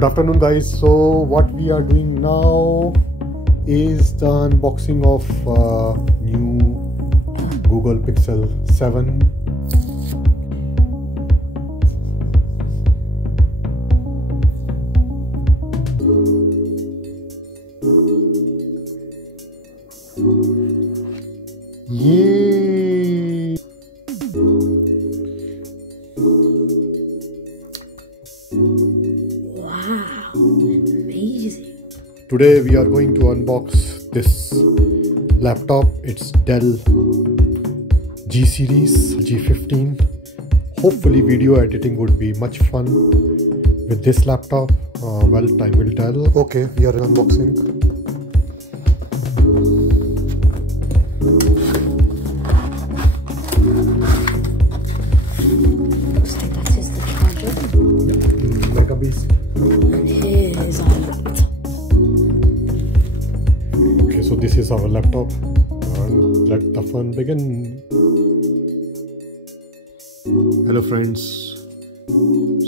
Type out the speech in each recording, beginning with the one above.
Good afternoon guys. So what we are doing now is the unboxing of new Google Pixel 7. Yay! Wow, amazing. Today we are going to unbox this laptop. It's Dell G series G15. Hopefully video editing would be much fun with this laptop. Well, time will tell. Okay, we are in unboxing. Looks like that is the charger. Mega Beast. And here's our laptop. Okay, so this is our laptop. And let the fun begin. Hello friends.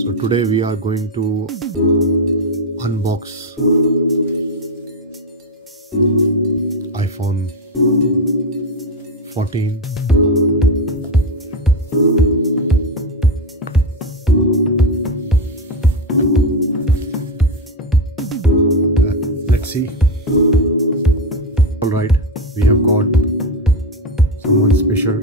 So today we are going to unbox iPhone 14. Let's see. All right, we have got someone special.